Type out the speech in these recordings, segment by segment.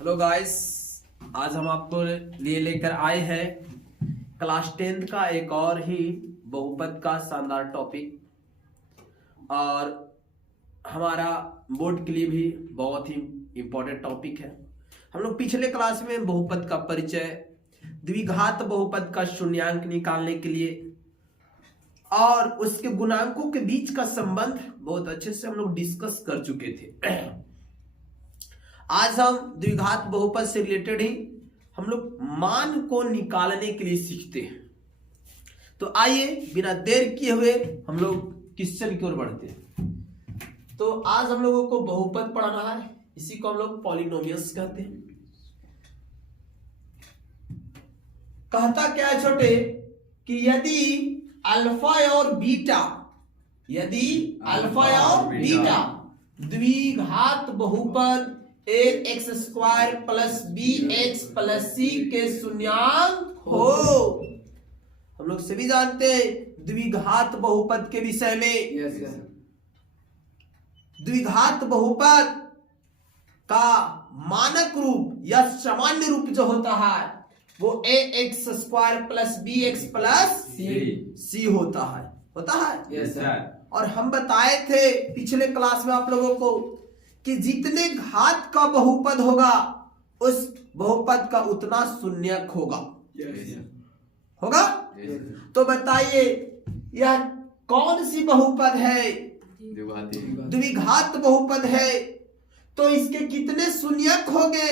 Hello guys, आज हम आपको लिए लेकर आए हैं क्लास 10th का एक और ही बहुपद का शानदार टॉपिक। और हमारा बोर्ड के लिए भी बहुत ही इम्पोर्टेंट टॉपिक है। हम लोग पिछले क्लास में बहुपद का परिचय, द्विघात बहुपद का शून्यांक निकालने के लिए और उसके गुणांकों के बीच का संबंध बहुत अच्छे से हम लोग डिस्कस कर चुके थे। आज हम द्विघात बहुपद से रिलेटेड ही हम लोग मान को निकालने के लिए सीखते हैं। तो आइए बिना देर किए हुए हम लोग क्वेश्चन की ओर बढ़ते हैं। तो आज हम लोगों को बहुपद पढ़ना है, इसी को हम लोग पॉलिनोमियल्स कहते हैं। कहता क्या है छोटे कि यदि अल्फा और बीटा द्विघात बहुपद ax² plus bx plus c के शून्यांक हो। हम लोग सभी जानते हैं द्विघात बहुपद के विषय में। द्विघात बहुपद का मानक रूप या सामान्य रूप जो होता है वो ax² plus bx plus c होता है। और हम बताए थे पिछले क्लास में आप लोगों को कि जितने घात का बहुपद होगा उस बहुपद का उतना शून्यक होगा। तो बताइए यह कौन सी बहुपद है? द्विघात बहुपद है। तो इसके कितने शून्यक होंगे?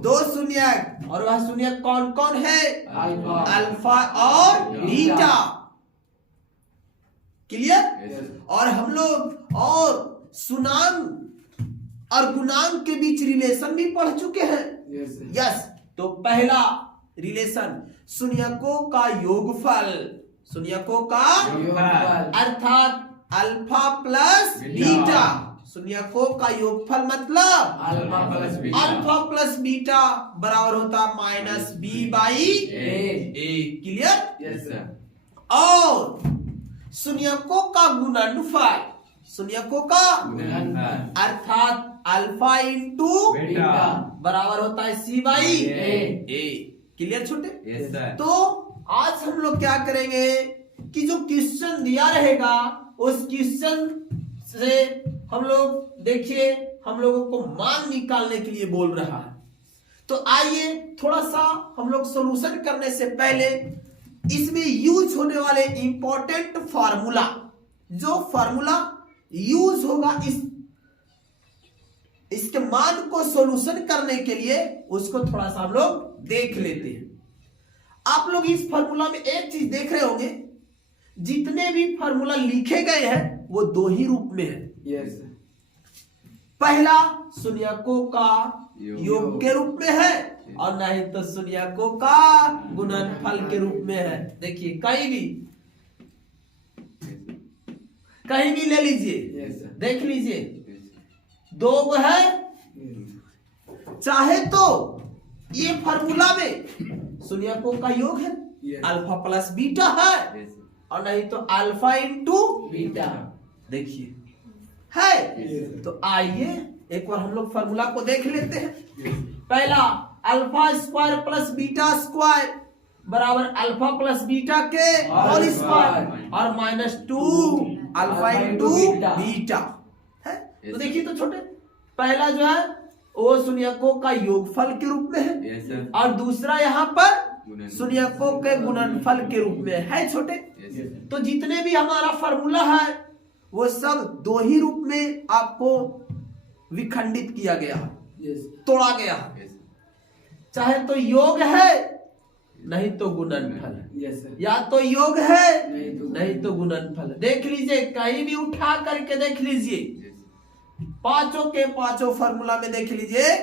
दो शून्यक। और वह शून्यक कौन कौन है? अल्फा और बीटा। क्लियर? और हम लोग और शून्यांक और गुणांक के बीच रिलेशन भी पढ़ चुके हैं। यस। तो पहला रिलेशन शून्यकों का योगफल, अर्थात अल्फा प्लस बीटा। शून्यकों का योगफल मतलब अल्फा प्लस बीटा बराबर होता minus b by a. Clear? और शून्यकों का गुणनफल, अर्थात अल्फा इंटू बराबर होता है सी बाई ए। क्लियर छोटे? तो आज हम लोग क्या करेंगे कि जो क्वेश्चन दिया रहेगा उस क्वेश्चन से हम लोग देखिए हम लोगों को मान निकालने के लिए बोल रहा है। तो आइए थोड़ा सा हम लोग सॉल्यूशन करने से पहले इसमें यूज होने वाले इंपॉर्टेंट फार्मूला, जो फार्मूला यूज होगा इसके मान को सॉल्यूशन करने के लिए, उसको थोड़ा सा हम लोग देख लेते हैं। आप लोग इस फार्मूला में एक चीज देख रहे होंगे, जितने भी फार्मूला लिखे गए हैं वो दो ही रूप में है। पहला शून्यकों का योग के रूप में है और नहीं तो शून्यकों का गुणनफल के रूप में है। देखिए कहीं भी ले लीजिए, देख लीजिए, दो है। चाहे तो ये फार्मूला में शून्यकों का योग है, अल्फा प्लस बीटा है, और नहीं तो अल्फा इंटू बीटा। देखिए है। तो आइए एक बार हम लोग फार्मूला को देख लेते हैं। पहला alpha square plus beta square बराबर अल्फा प्लस बीटा के होल स्क्वायर और -2 अल्फा इंटू बीटा है। तो देखिए तो छोटे, पहला जो है वो शून्यकों का योगफल के रूप में है और दूसरा यहाँ पर शून्यकों के गुणनफल के रूप में है छोटे। तो जितने भी हमारा फार्मूला है वो सब दो ही रूप में आपको विखंडित किया गया है, तोड़ा गया है। चाहे तो योग है नहीं तो गुणनफल, या तो योग है नहीं तो गुणनफल। देख लीजिए, कहीं भी उठा करके देख लीजिए, पांचों के पांचों फार्मूला में देख लीजिए,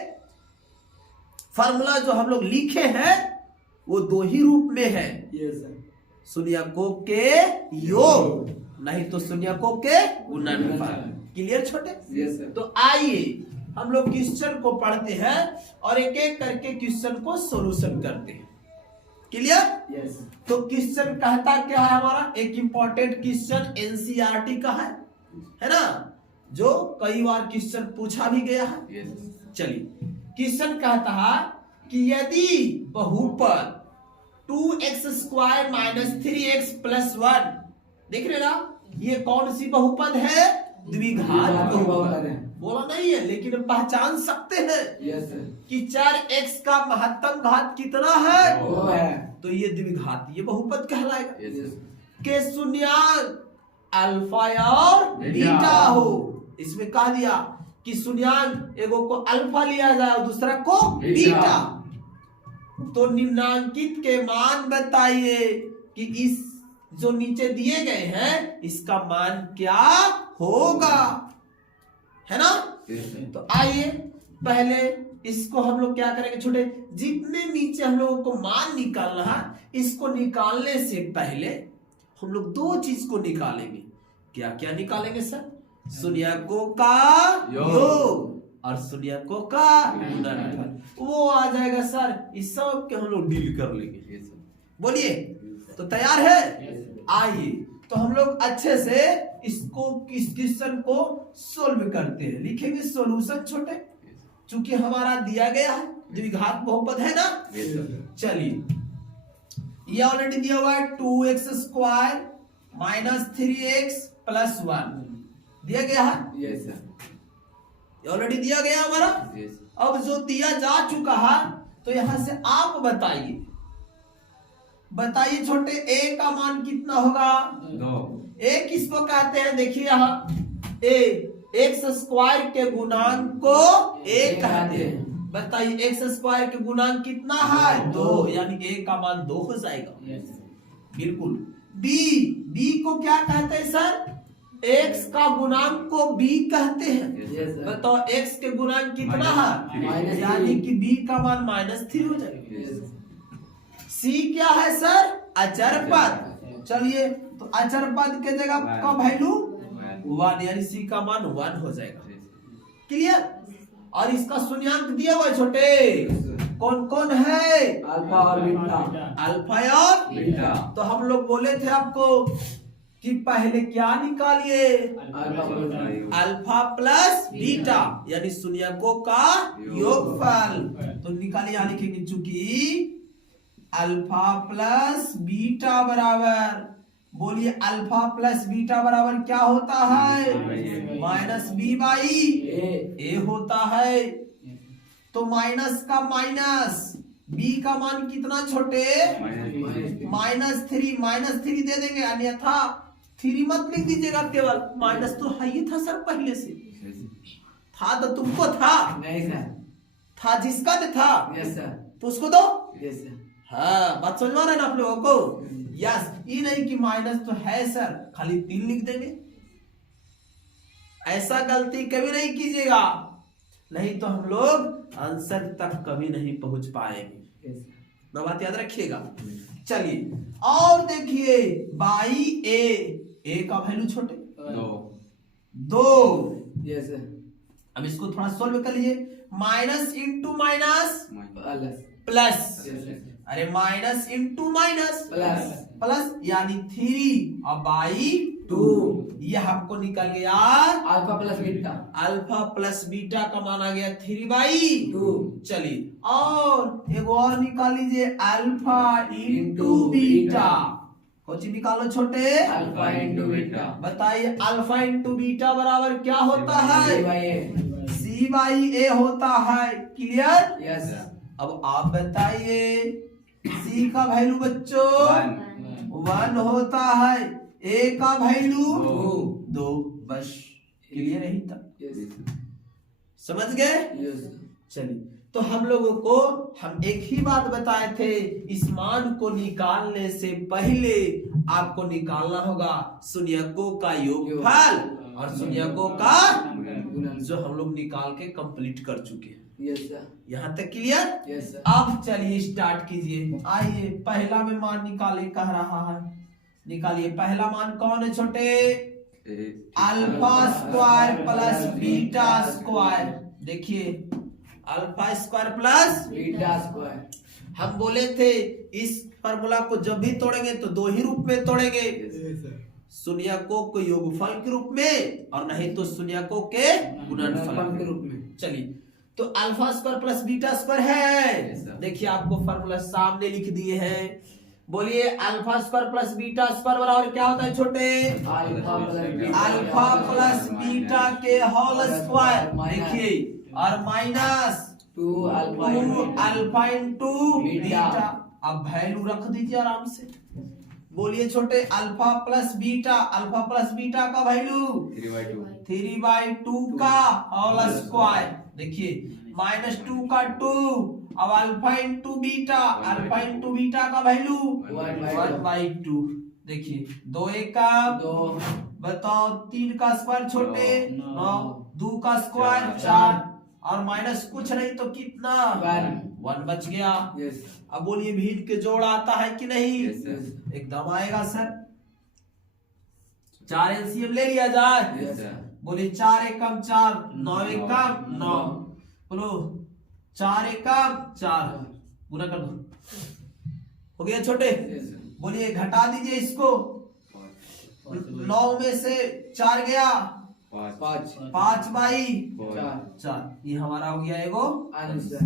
फार्मूला जो हम लोग लिखे हैं वो दो ही रूप में है। शून्यकों के योग नहीं तो शून्यकों के गुणनफल। क्लियर छोटे? तो आइए हम लोग क्वेश्चन को पढ़ते हैं और एक एक करके क्वेश्चन को सॉल्यूशन करते हैं। क्लियर? तो क्वेश्चन कहता क्या है हमारा? एक इंपॉर्टेंट क्वेश्चन एनसीईआरटी का है ना, जो कई बार क्वेश्चन पूछा भी गया है। चलिए क्वेश्चन कहता है कि यदि बहुपद 2x² माइनस 3x प्लस 1, देख रहे ना, ये कौन सी बहुपद है? द्विघात बहुपद है। बोला नहीं है, लेकिन हम पहचान सकते हैं कि 4x का महत्तम घात कितना है? 2 है। तो ये द्विघात, ये बहुपद कहलाएगा। के शून्यांक अल्फा और बीटा हो। इसमें कह दिया कि शून्यांक एगो को अल्फा लिया जाए और दूसरा को बीटा। तो निम्नांकित के मान बताइए कि इस जो नीचे दिए गए हैं इसका मान क्या होगा, है ना? तो आइए पहले इसको हम लोग क्या करेंगे छोटे, जितने नीचे हम लोगों को मान निकालना है, इसको निकालने से पहले हम लोग दो चीज को निकालेंगे। क्या क्या निकालेंगे सर? शून्यकों का योग और शून्यकों का गुणनफल। वो आ जाएगा सर, इस सब के हम लोग डील कर लेंगे। बोलिए, तो तैयार है? आइए तो हम लोग अच्छे से इसको इस क्वेश्चन को सोल्व करते हैं। लिखेंगे सॉल्यूशन छोटे, चूंकि हमारा दिया गया है द्विघात बहुपद है ना। चलिए, ये ऑलरेडी दिया हुआ है 2x² माइनस 3x प्लस 1 दिया गया है। यस सर, ये ऑलरेडी दिया गया हमारा। अब जो दिया जा चुका है, तो यहां से आप बताइए छोटे, a का मान कितना होगा? 2। a किसको कहते हैं? देखिए यहाँ a x² के गुणांक को a कहते हैं। बताइए x² के गुणांक कितना है? 2, यानी a का मान 2 हो जाएगा। बिल्कुल। b को क्या कहते हैं सर? x का गुणांक को b कहते हैं। बताओ x के गुणांक कितना है? यानी कि b का मान -3 हो जाएगा। c क्या है सर? अचर पद। चलिए, तो अचर पद के जगह का वैल्यू 1, यानी c का मान 1 हो जाएगा। क्लियर? और इसका शून्यांक दिया हुआ है छोटे, कौन कौन है? अल्फा और बीटा। अल्फा और बीटा। तो हम लोग बोले थे आपको कि पहले क्या निकालिए? अल्फा प्लस बीटा, यानी शून्यकों का योगफल। तो निकालिए, यहाँ लिखेंगे चूंकि अल्फा प्लस बीटा बराबर, बोलिए अल्फा प्लस बीटा बराबर क्या होता है? -b/a होता है। तो माइनस का माइनस, b का मान कितना छोटे? -3 दे देंगे, अन्यथा 3 मत लिख दीजिएगा, केवल माइनस तो है ही था सर, पहले से था। तो तुमको था? नहीं सर। था जिसका ने था? Yes sir. तो उसको दो। Yes sir. हाँ, बात समझ में आ रहा है ना आप लोगों को? यस, ये नहीं कि माइनस तो है सर, खाली 3 लिख देंगे। ऐसा गलती कभी नहीं कीजिएगा, नहीं तो हम लोग आंसर तक कभी नहीं पहुंच पाएंगे। ना बात याद रखिएगा। चलिए, और देखिए बाई ए का वैल्यू छोटे 2। Yes sir. अब इसको थोड़ा सोल्व कर लीजिए। माइनस इंटू माइनस प्लस, अरे माइनस इंटू माइनस प्लस, यानी 3 और बाई 2। ये हमको निकल गया alpha plus beta. Alpha plus beta का मान आ गया 3/2। चलिए, और एक और निकाल लीजिए, अल्फा इंटू बीटा। कुछ निकालो छोटे, अल्फा इंटू बीटा। बताइए अल्फा इंटू बीटा बराबर क्या होता है? c/a होता है। क्लियर? यस। अब आप बताइए, c का वैल्यू बच्चों 1 होता है, a का वैल्यू 2। बस क्लियर ही था, समझ गए? चलिए, तो हम लोगों को हम एक ही बात बताए थे, इस मान को निकालने से पहले आपको निकालना होगा शून्यकों का योगफल और शून्यकों का जो हम लोग निकाल के कंप्लीट कर चुके हैं। Yes sir. यहाँ तक क्लियर? Yes sir. अब चलिए स्टार्ट कीजिए। आइए, पहला में मान निकाले कह रहा है, निकालिए। पहला मान कौन है छोटे? Alpha square plus beta square. देखिए, alpha square plus beta square. हम बोले थे इस फार्मूला को जब भी तोड़ेंगे तो 2 ही रूप में तोड़ेंगे, शून्यकों के योगफल के रूप में और नहीं तो शून्यकों के गुणनफल के रूप में। चलिए, तो alpha square plus beta square है। Yes, sir. देखिए आपको फॉर्मूला सामने लिख दिए हैं। बोलिए alpha square plus beta square बराबर क्या होता है छोटे? Alpha plus beta alpha plus beta के होल स्क्वायर। माइनस। देखिए और minus 2 alpha two alpha into beta. Beta. अब वैल्यू रख दीजिए आराम से। बोलिए छोटे अल्फा प्लस बीटा का वैल्यू 3/2 3/2 का होल स्क्वायर। देखिए -2 का 2। अब अल्फा इंटू बीटा का वैल्यू 1/2। देखिए 2 का 2 बताओ 3 का स्क्वायर छोटे 9 2 का स्क्वायर 4 4 और माइनस कुछ नहीं तो कितना 1 बच गया। यस अब बोलिए भीड़ के जोड़ आता है कि नहीं? Yes, sir. एकदम आएगा सर। 4 एलसीएम ले लिया जाए। Yes, sir. बोलिए 4 एकम 4 9 एकम 9। बोलो 4 एकम 4 पूरा कर दो। हो गया छोटे? यस बोलिए घटा दीजिए इसको। 9 में से 4 गया 5 5/4। 4 ये हमारा हो गया एगो आंसर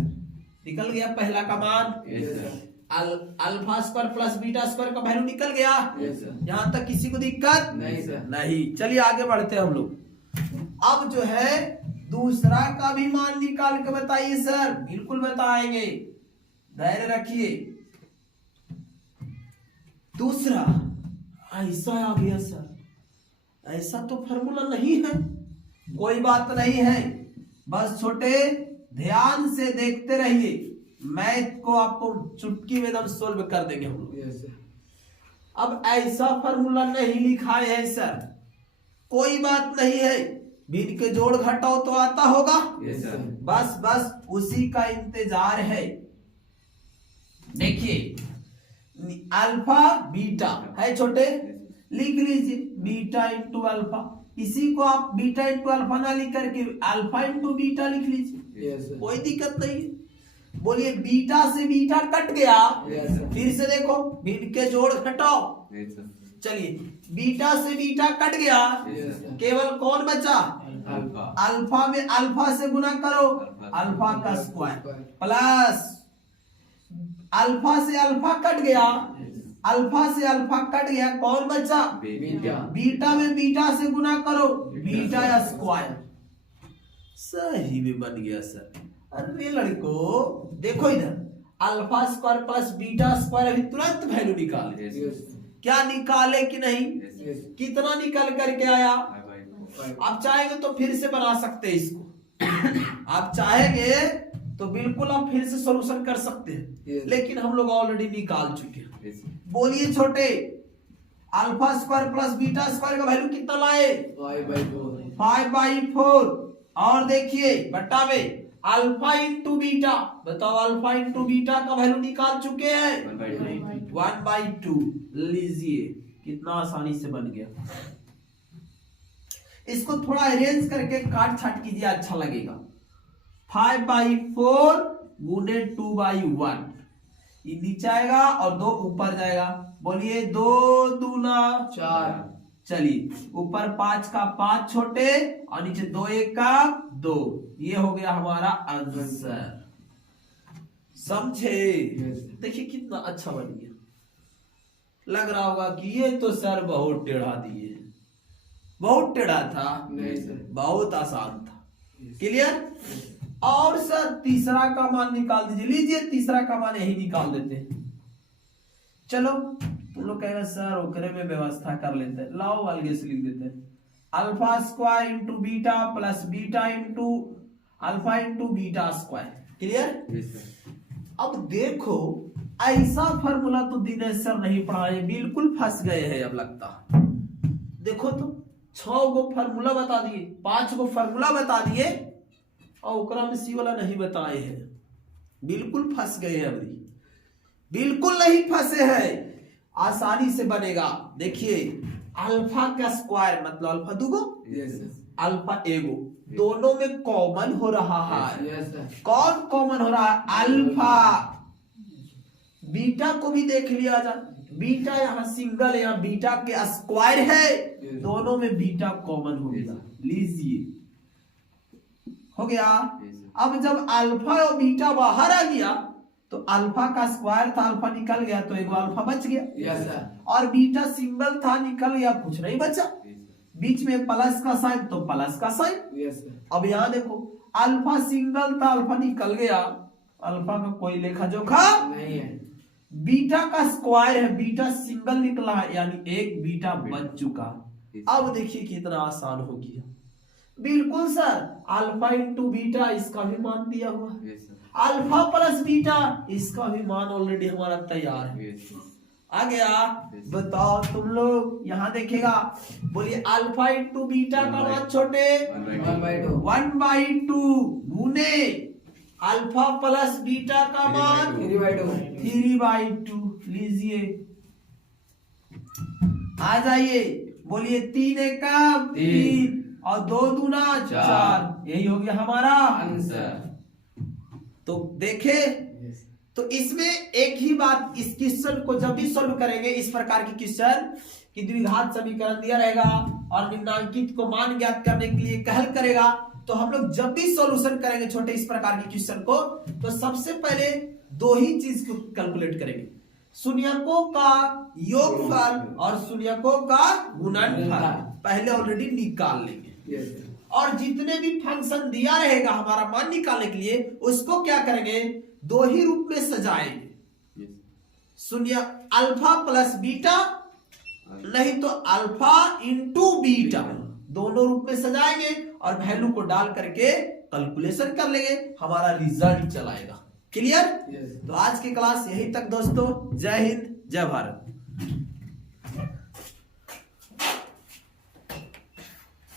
निकल गया पहला का मान। Yes, sir. Alpha square plus beta square का वैल्यू निकल गया। यस सर यहाँ तक किसी को दिक्कत नहीं सर नहीं। चलिए आगे बढ़ते हैं हम लोग। अब जो है दूसरा का भी मान निकाल के बताइए सर। बिल्कुल बताएंगे, धैर्य रखिए। दूसरा ऐसा आ गया सर, ऐसा तो फॉर्मूला नहीं है। कोई बात नहीं है, बस छोटे ध्यान से देखते रहिए। मैथ को आपको चुटकी में एकदम सोल्व कर देंगे हम लोग। यस सर अब ऐसा फॉर्मूला नहीं लिखा है सर, कोई बात नहीं है। बीन के जोड़ घटाओ तो आता होगा। Yes, sir. बस बस उसी का इंतजार है। देखिए अल्फा बीटा है छोटे, लिख लीजिए बीटा इंटू अल्फा। इसी को आप बीटा इंटू अल्फा ना लिख करके अल्फा इंटू बीटा लिख लीजिए, यस सर कोई दिक्कत नहीं है। बोलिए बीटा से बीटा कट गया। यस सर फिर से देखो बीन के जोड़ घटाओ। Yes, sir. चलिए बीटा से बीटा कट गया, यस सर केवल कौन बचा? Alpha. अल्फा में अल्फा से गुना करो, अल्फा का स्क्वायर प्लस अल्फा से अल्फा कट गया, अल्फा से अल्फा कट गया, कौन बचा? बीटा बीटा में बीटा से गुना करो, बीटा स्क्वायर। सही में बन गया सर। अरे लड़को देखो इधर, alpha square plus beta square अभी तुरंत वैल्यू निकाले। Yes, yes sir. क्या निकाले कि नहीं? Yes, sir. यस कितना निकल करके आया? 5/4. आप चाहेंगे तो फिर से बना सकते हैं इसको। आप चाहेंगे तो बिल्कुल आप फिर से सॉल्यूशन कर सकते हैं, Yes. लेकिन हम लोग ऑलरेडी निकाल चुके हैं। Yes, sir. बोलिए छोटे alpha square plus beta square का वैल्यू कितना लाए? 5/4 5/4। और देखिए बट्टा में अल्फा इंटू बीटा, बताओ अल्फा इंटू बीटा का वैल्यू निकाल चुके हैं 1/2. 1/2। लीजिए कितना आसानी से बन गया। इसको थोड़ा अरेंज करके काट छाट कीजिए, अच्छा लगेगा। 5/4 गुने 2/1, ये नीचे आएगा और 2 ऊपर जाएगा। बोलिए 2 दूना 4 चलिए ऊपर 5 का 5 छोटे और नीचे 2 1 का 2। ये हो गया हमारा आंसर, समझे? Yes. देखिए कितना अच्छा बन गया। लग रहा होगा कि ये तो सर बहुत टेढ़ा दिए, बहुत टेढ़ा था, नहीं सर बहुत आसान था। क्लियर? और सर तीसरा का मान निकाल दीजिए। लीजिए तीसरा का मान यही निकाल देते हैं। चलो तुम लोग कहेंगे सर ओकरे में व्यवस्था कर लेते हैं, लाओ अलगे से लिख देते हैं। Alpha square into beta plus beta into alpha into beta square. Clear? Yes, sir. अब देखो ऐसा फॉर्मूला तो दिनेश सर नहीं पढ़ाए, बिल्कुल फंस गए हैं अब लगता। देखो तो 6 गो फॉर्मूला बता दिए, 5 गो फॉर्मूला बता दिए और ओकरा में सी वाला नहीं बताए हैं। बिल्कुल फंस गए हैं अभी, बिल्कुल नहीं फंसे हैं, आसानी से बनेगा। देखिए अल्फा का स्क्वायर मतलब अल्फा दूगो, यस सर अल्फा एगो, दोनों में कॉमन हो रहा है। यस सर कौन कॉमन हो रहा है? अल्फा। बीटा को भी देख लिया जा, बीटा यहाँ सिंगल है, यहाँ बीटा के स्क्वायर है, दोनों में बीटा कॉमन हो गया। लीजिए हो गया। Yes, sir. अब जब अल्फा और बीटा बाहर आ गया तो अल्फा का स्क्वायर था, अल्फा निकल गया तो एक अल्फा बच गया। Yes sir. और बीटा सिंबल था, निकल गया, कुछ नहीं बचा। बीच में प्लस का साइन तो प्लस का साइन। Yes sir. अब यहाँ देखो अल्फा सिंगल था, अल्फा निकल गया, अल्फा का कोई लेखा जोखा नहीं है। बीटा का स्क्वायर है, बीटा सिंगल निकला है, यानी एक बीटा बच चुका। अब देखिए कितना आसान हो गया। बिल्कुल सर, अल्फा इंटू बीटा इसका भी मान दिया हुआ है, अल्फा प्लस बीटा इसका भी मान ऑलरेडी हमारा तैयार है। आ गया। बताओ तुम लोग यहाँ देखेगा, बोलिए अल्फा इंटू बीटा का मान छोटे 1/2 1/2 गुने अल्फा प्लस बीटा का मान 3/2 3/2। लीजिए आ जाइए, बोलिए 3 एकम 3 और 2 दूना 4, यही हो गया हमारा आंसर। तो देखे तो इसमें एक ही बात, इस क्वेश्चन को जब भी सॉल्व करेंगे इस प्रकार की क्वेश्चन कि द्विघात समीकरण दिया रहेगा और निम्नांकित को मान ज्ञात करने के लिए कहल करेगा, तो हम लोग जब भी सॉल्यूशन करेंगे छोटे इस प्रकार के क्वेश्चन को, तो सबसे पहले दो ही चीज को कैलकुलेट करेंगे, शून्यकों का योगफल और शून्यकों का गुणनफल पहले ऑलरेडी निकाल लेंगे। Yes sir. और जितने भी फंक्शन दिया रहेगा हमारा मान निकालने के लिए, उसको क्या करेंगे, दो ही रूप में सजाएंगे, शून्य अल्फा प्लस बीटा, नहीं तो अल्फा इंटू बीटा, दोनों रूप में सजाएंगे और वैल्यू को डाल करके कैलकुलेशन कर लेंगे, हमारा रिजल्ट चलाएगा। क्लियर? यस। तो आज की क्लास यही तक दोस्तों। जय हिंद, जय भारत।